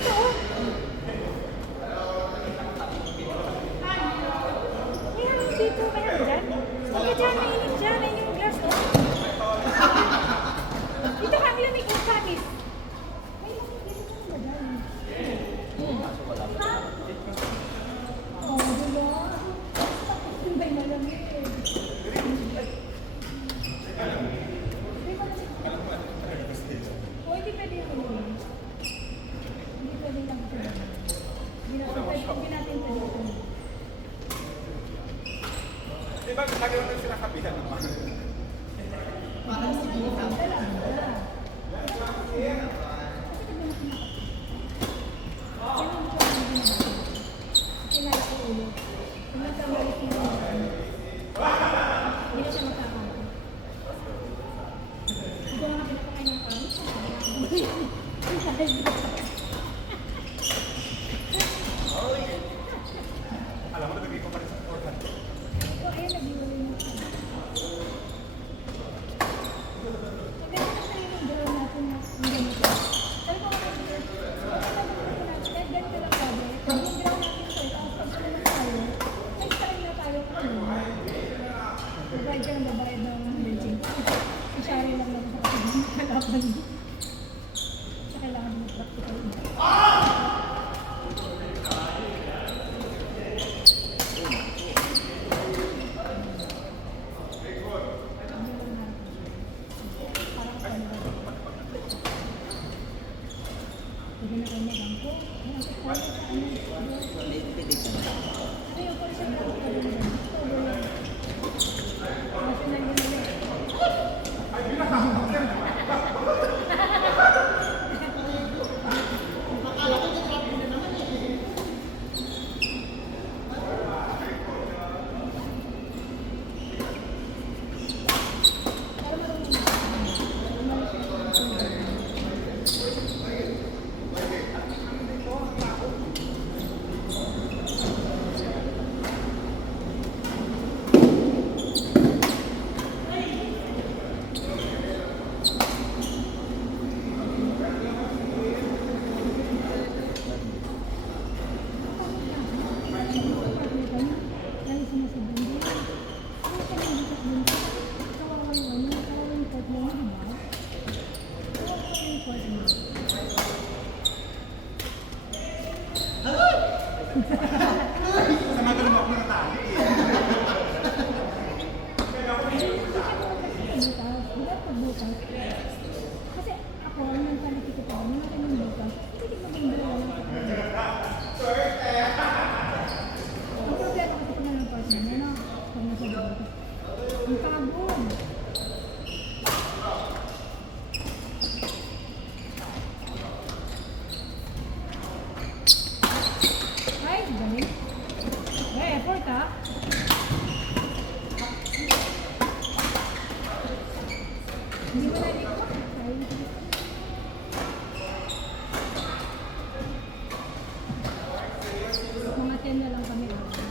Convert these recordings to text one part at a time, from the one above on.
dito, oh. May hangin dito, may hangin dyan. Sige dyan, mainit dyan. Ayun yung glass, oh. Dito ka, may lamig yung kamis. May lamig dito ka ba dyan? Oh, diba? Yung ba'y malamig? O, hindi pwede yung ulit. Hindi pwede lang ito. Hindi natin pwede ito. Diba, nagkaroon na sila kapihan naman? Parang sa mga lang. Kilala ko ulo. Kung nagkamali ko ulo, hindi na siya magkakaroon. Hindi ko nga pinapakain ng kamis. Alam mo, nagiging ko pa rin sa 400. So, ayun, nag-iwalay na siya. Maganda na siya yung draw natin na yung ganito. Sabi ko nga kasi, kahit ganito lang sabi, yung draw natin ito, tapos pag naman tayo, next time na tayo babayad ka ng babayad ng legend. Ishari lang naman sa kasi kalaban mo. Sa kailangan mo practical. Hindi na kayo nagangko. Ayaw ko siya na kasi ako, ang mentality ko pa, yung maraming bukas, hindi maganda lang ako. Ang problema kasi ko na ng partner mo, no? Pag nasa bukas. Ang kagod. Ay, galing. May effort, ha? Hindi mo na dito? Mga 10 na lang kami. Baka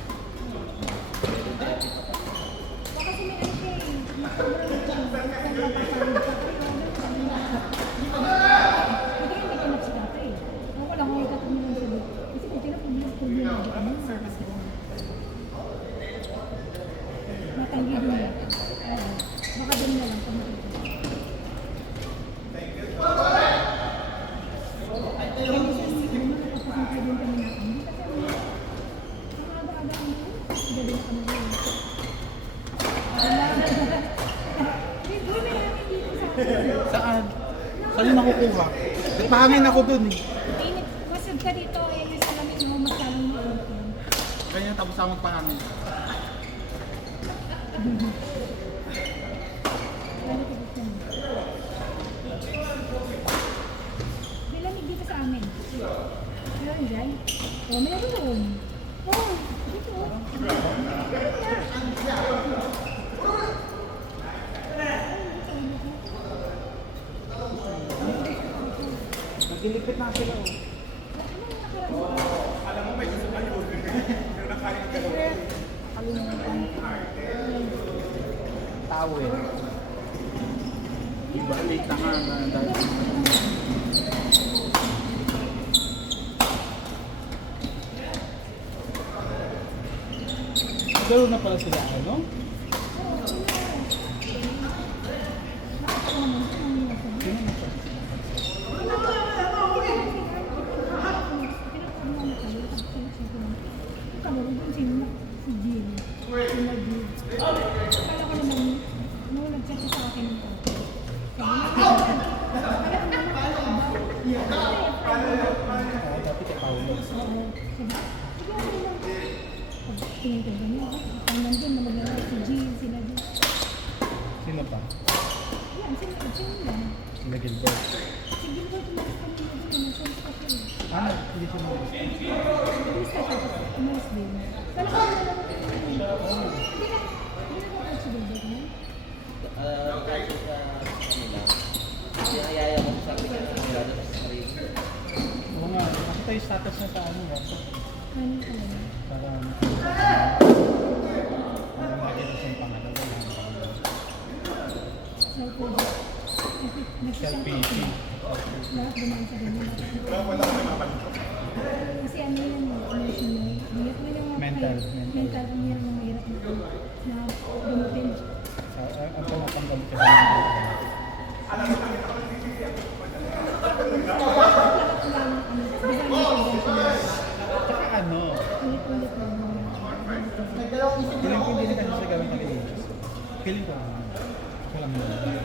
kasi may ano siya eh. Sobrang hindi ka nagsikata eh. Ako lang ako ikatulong lang sabi. Kasi kung tinapulong lang ako, anong service ko? Natanggi din niya. Baka din na lang kami. Saan? Saan yung nakukuha? Nagpahangin ako dun eh. Masod ka dito, yan yung salamin mo, magkalang mo. Ganyan tapos ako magpahangin. May lamig dito sa amin. Meron dyan? Oh, meron. Oh, dito. Nagilipit na sila oh. Alam mo, may susunod yun. Pero nakain ka daw. Towel. Diba, late na nga. Naglaro na pala sila, ano? Sino na pala? Dati kay Paolo. Tingin ko ganyan. Ang nandun na maglaro si G, sila G. Sino pa? Yan, sila lang. Sila Gilbert. Si Gilbert, umalis kami na doon, nag-send pa siya. Ano? Hindi siya mo. Umalis ka siya, tapos umalis din. Kala ko na lang ito. Hindi na ba si Gilbert na? Kasi sa kanila, sinayaya ko sa kanila doon sa sarili. Oo nga, nakita yung status niya sa ano, WhatsApp. Ano ka lang? Para makita siyang pangalawa. Selfie. Lahat dumaan sa ganyan. Kasi ano yan, emotional. Hirap mo yung Mental. Mental, ang hirap ng hirap na gumutin. Ang tumatanggal kasi. Tsaka ano, Ulit-ulit lang. feeling ko hindi na kasi siya gawin ng ages. Feeling ko naman. Wala mo naman.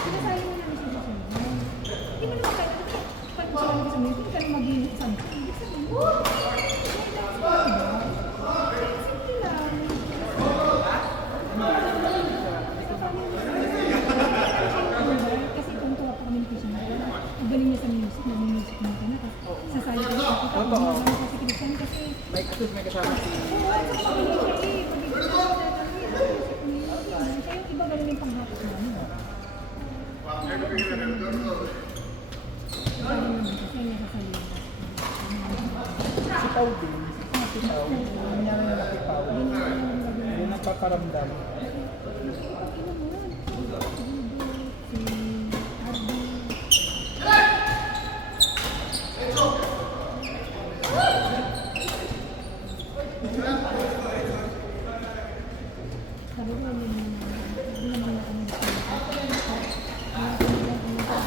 Pinasali mo namin siya sa kanya. Hindi mo naman kaya, pag gusto mo sabihin, hindi ka na maging something. Hindi sabihin, simple lang. Kasi tuntua pa kami ni Christian. Ang galing niya sa music, nag-music mo ka na. Sasali ko siya. Totoo. Kasi Christian kasi May kasama si... oo, at saka magaling siya eh. Siya yung iba galing yung panghapos namin. Si Pao din. Si Pao. Nangyari na kay Pao. Hindi nagpaparamdam.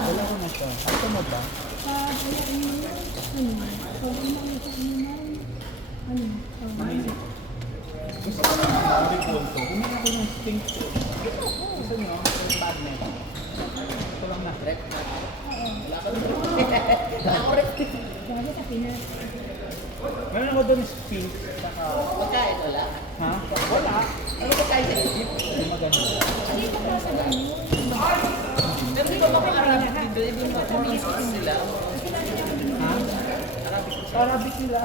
Wala ko na siya. Ito mo ba? Gusto ko na yung report ko. Bumili ako ng stink ko. Gusto niyo? Yung magnet. Ito lang na. Rep na. Meron ako doon stink. Saka... Pagkain, wala. Ha? Wala. Ano pagkain sa isip? Hindi maganda. Pero di ba maka-Arabic din doon? Hindi mo maka-Arabic sila. Ha? Arabic sila.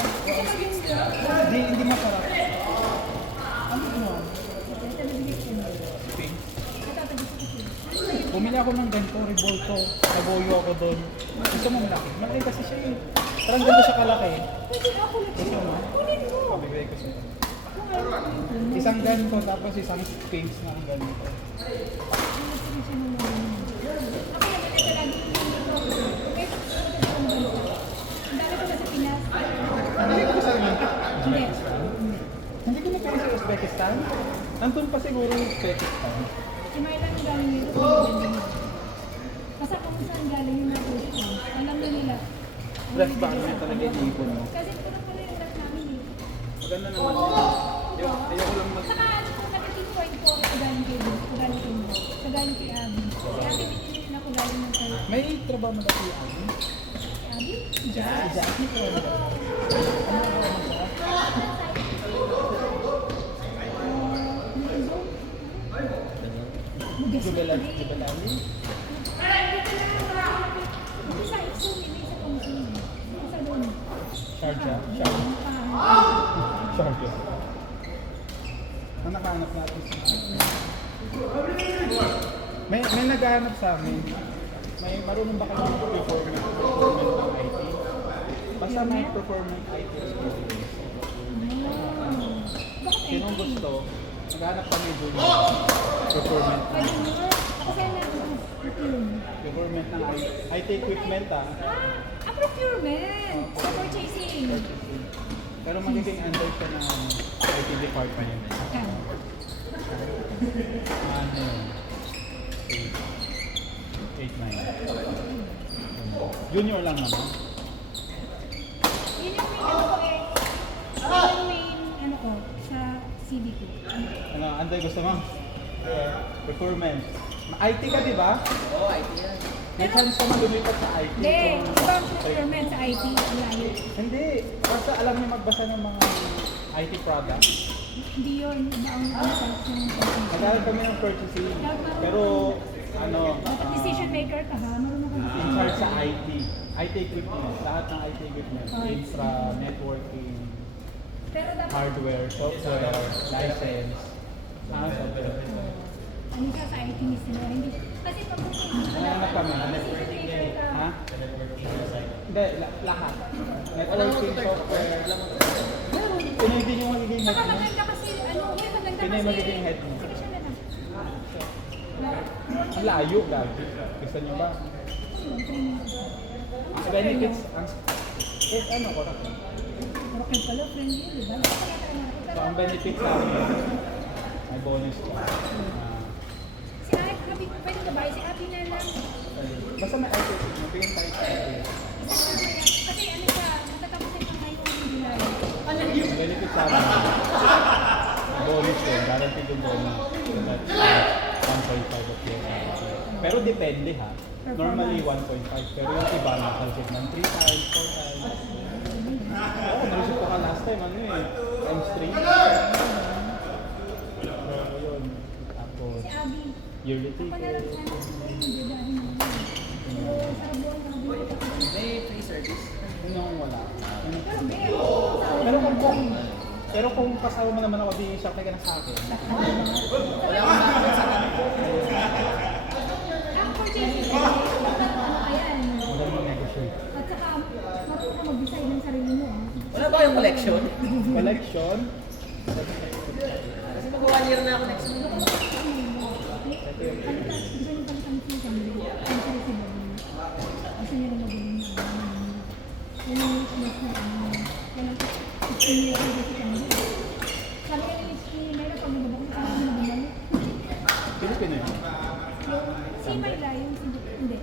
Hindi masarap. Ano yun? Stink. Bumili ako ng ganito, revolto. Naboyo ako doon. Gusto mo malaki? Malaki kasi siya eh. Parang ganito siya kalaki. Gusto mo? Pabibigay ko siya. Isang ganito tapos isang pinks na ang ganito. Hindi ko sa Uzbekistan. Hindi ko na kaya sa Uzbekistan. Nandun pa siguro yung Uzbekistan. Kasi kung saan galing yung natutunan, alam na nila. Ref ba? Ano yung talaga iipon mo? Kasi ito na pala yung ref namin eh. Maganda naman yun. Ayoko lang mag... Saka ano po, nag-team point ko ako galing kay Boss, ko galing kay Boss, ko galing kay Abby. Si Abby, binili na ko galing ng kay May trabaho mo dati yung ano? Abby? Si Jazz? Jackie ko ano ba? Ano ako mo siya? Jubilali? Isa, isa, may isa pang sino. Isa doon. Sharjah? Sharjah. Ang nakahanap natin sa... May naghahanap sa amin. May marunong ba kayo mag-performance ng IT? Basta may performance IT experience. Sinong gusto, naghahanap kami doon performance. Pwede mo, kasi na, Performance ng IT equipment ah. procurement! Sa purchasing. Pero magiging under siya ng IT department. Kaya. Ano yun? 8, 9. Junior lang naman. Yun yung main ano ko eh. Yun yung main ano ko sa CV ko. Ano, Anday, gusto mo? Procurement. IT ka, di ba? Oo, IT yan. May chance ka man lumipat sa IT. Hindi, Kung- ibang procurement sa IT. Layo. Hindi. Basta alam niyo magbasa ng mga IT products. Hindi yun. Iba ang part ng Nag-aaral kami ng purchasing. Pero, ano, dapat decision maker ka ha. Marunong ka in charge sa IT. IT equipment. Lahat ng IT equipment. Infra, networking, Pero dapat hardware, software, license. Software. ano siya sa IT mismo. Hindi. Kasi pag Ano kami? decision maker ka. Ha? Hindi, lahat. Networking, software. Pinoy din yung magiging head Saka mo. maganda kasi, ano, may maganda Pinoy kasi. magiging head mo. Sige siya na lang. Ang layo, gabi. Gusto niyo ba? Ang benefits, ano ko? Okay pala, friend yun, di ba? So, ang benefits namin, may bonus ka. Si Ate, Happy, pwede ka ba? Si Happy na lang. Basta may IT, mabigyan tayo sa IT. Kasi ano siya, matatapusin pa ngayon ang July. Benefits namin, bonus yun, guaranteed yung bonus. So that's 1.5 of your salary. Pero depende ha. Normally 1.5, pero yung iba nakalsip ng 3 times, 4 times. Oo, nalusip ko ka last time, ano eh, times 3. So, yun. Tapos, Si Abby, yearly ako na lang ticket. sana yung dedahin mo. Pero sa buwan na buwan ako. May free service. Ano kung wala? Pero babe, Pero kung kasama mo naman ako, di sakay ka na sa akin. Wala akong nakakita sa tanong ko. ang purchasing kasi, ano ayan. Wala mo negotiate. At saka, marunong ka mag-decide ng sarili mo. Ah. Wala ba yung collection? Collection. Kasi mag 1 year na ako next month. Gusto niya na magaling na yan ang mas na yan ang 15 years na kasi kami. Sabi ka ni Iski, mayroon pag nababak na kami na bumalik. Pilipino yun. Si Mayla, yung hindi.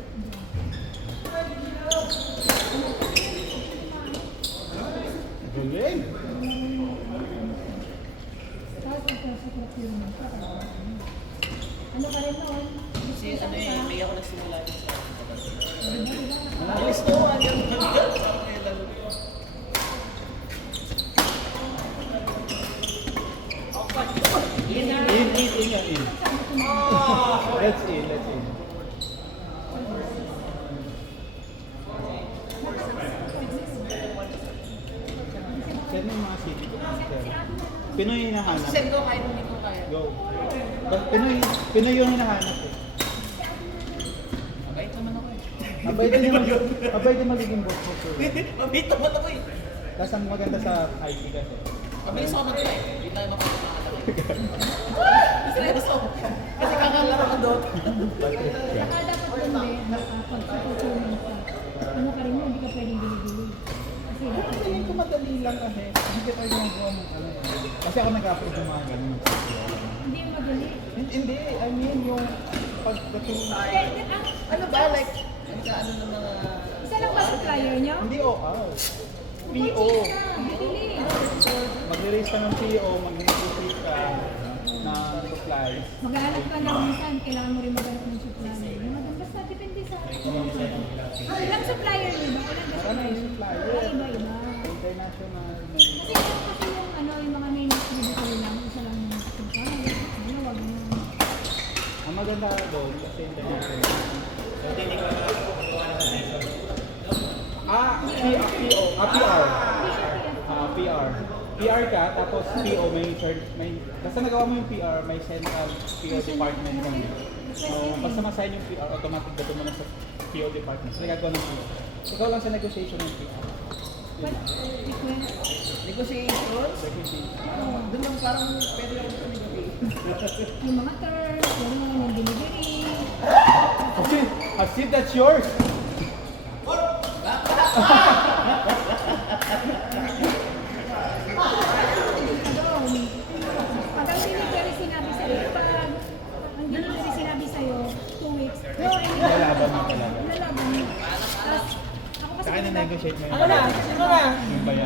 Galing! Tapos ang sa procurement. Ano ka rin noon? Kasi ano eh, may ako nagsimula din sa Diba? Alis to, ano yung In. Let's in. Send mo yung mga city ko. Pinoy yung hinahanap. Send ko kahit hindi ko kaya. Go. Pinoy yung hinahanap eh. Mabait naman ako eh. Abay din magiging boss mo sir. Mabait naman ako eh. Tapos ang maganda sa IT kasi. Mabilis ako mag-try. Hindi tayo mapapakalat ako. Seryoso. Kasi kakalaro ko doon. Saka dapat doon din, pag sa procurement ka, ano ka rin mo, hindi ka pwedeng binibili. Kasi dapat Tingin ko madali lang kasi. Hindi tayo ginagawa ng ano eh. Kasi ako nag-upload ng mga ganun. hindi yung madali. Hindi, I mean yung pagdating na... Ano ba? Like, ano ng mga... Isa lang ba supplier nyo? Hindi OR. PO. Bibili. Mag-release ka ng PO, mag-negotiate ka na supplies. Maghanap ka lang minsan, kailangan mo rin maghanap ng supplier. Basta depende sa... Ilang supplier nyo ba? Ilang ba Maraming supplier? supplier. Ay, iba-iba. International. Kasi yung ano, yung mga main distributor lang, isa lang yung supplier. Ano, wag mo. Ang maganda doon kasi international. PR. PR. PR ka, tapos PO may basta nagawa mo yung PR, may central PO department kami. So, basta ma-sign yung PR, automatic dato mo na sa PO department. So, nagagawa ng PO. Ikaw lang sa negotiation ng PR. Request. Negotiation? Negotiation. Doon lang parang pwede ako sa negotiation. Yung mga terms, yung mga delivery. Asid, that's yours! negotiate mo yun. Ano na? Sino na? Yung bayan.